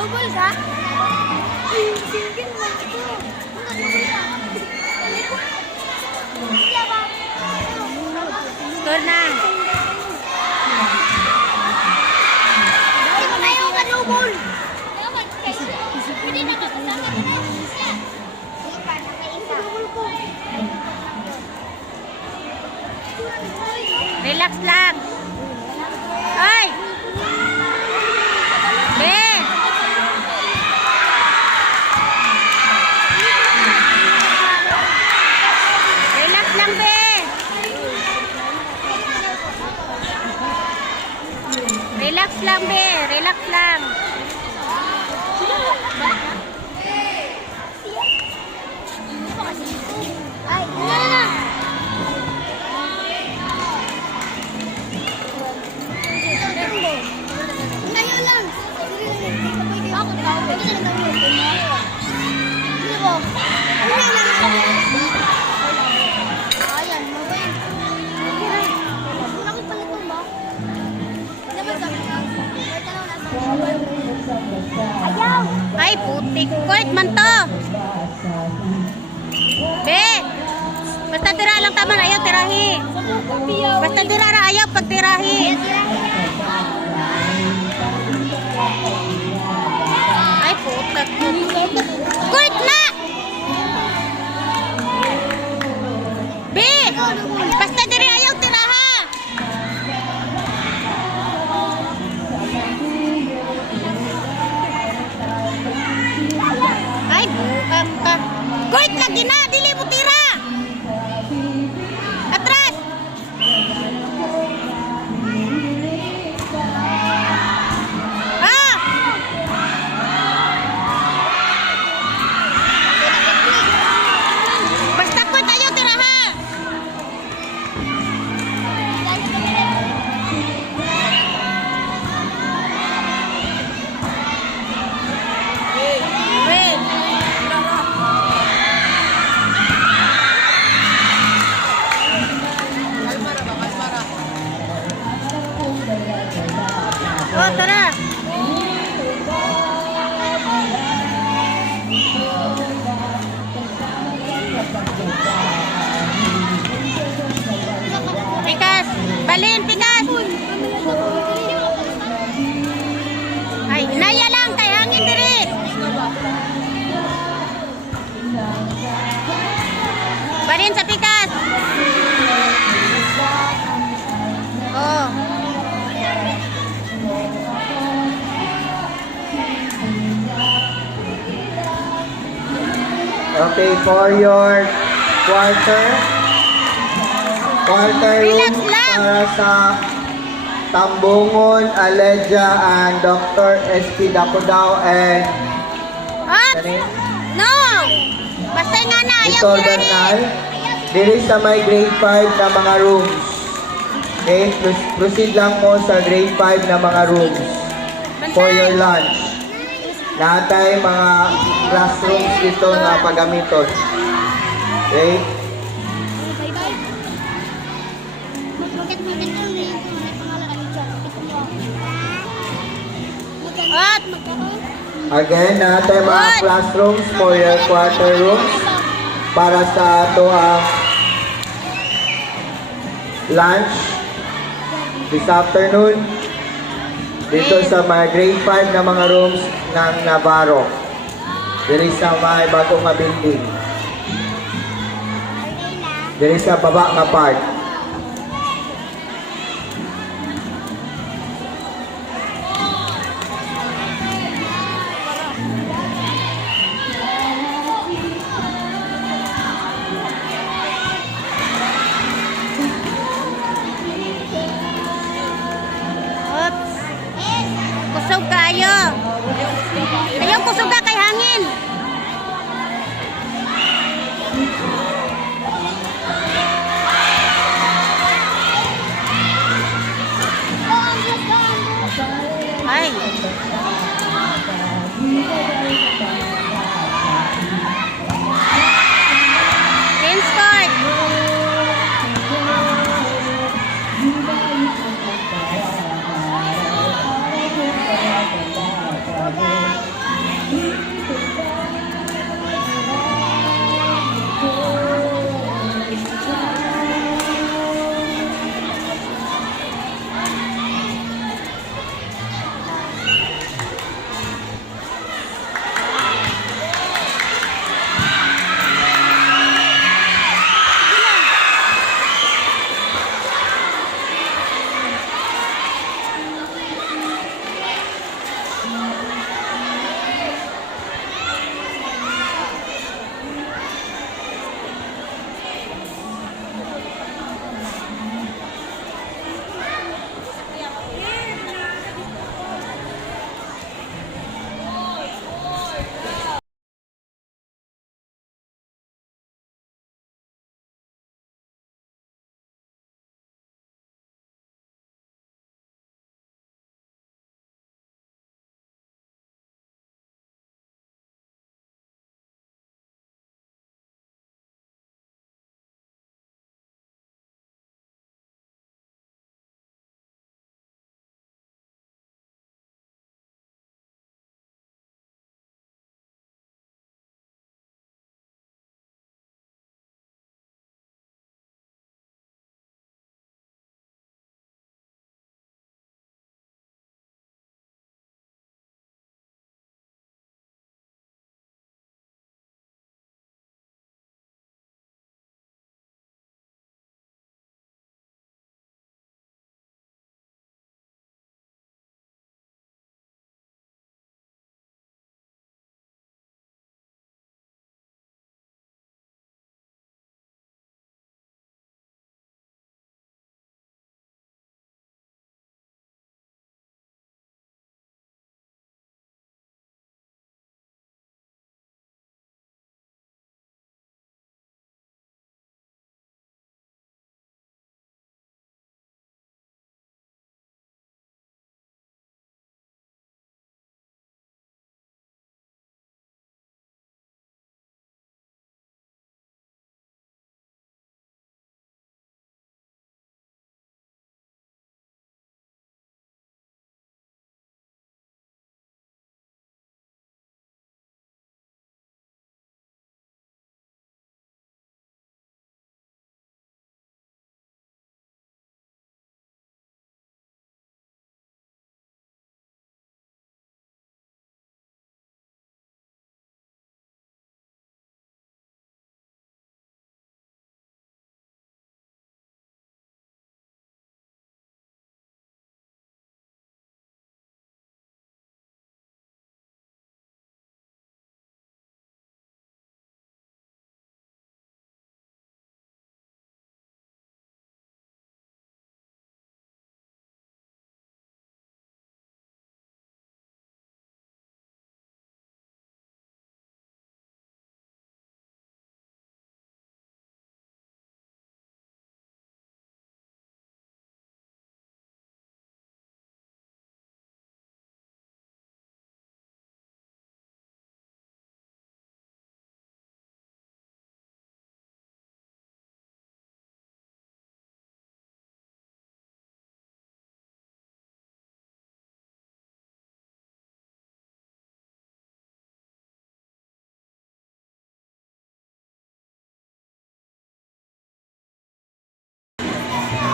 Double ka? Single lang ito. Score na. Na yung double. Hindi na kasama ko na. Relax lang. Kuwait man to. Be! Basta tira lang taman. Ayaw tirahi. Basta tira ra ayaw pag tirahi. Ay, putak. Kuwait na! Be! Balin sa pikas. Oh. Okay, for your quarter, quarter Relax room lang. para sa Tambungon, Aleja, and Dr. SP Dacodao and Up. Tirahin. Bernal. Diri sa may grade 5 na mga rooms. Okay, Pro- proceed lang mo sa grade 5 na mga rooms for your lunch. Natay mga classrooms dito na pagamiton. Okay? At Magkakaroon. Again, natay mga classrooms for your quarter rooms para sa ato ang lunch this afternoon dito sa mga grade 5 na mga rooms ng Navarro. Diri sa may bagong nga building. Diri sa baba nga part.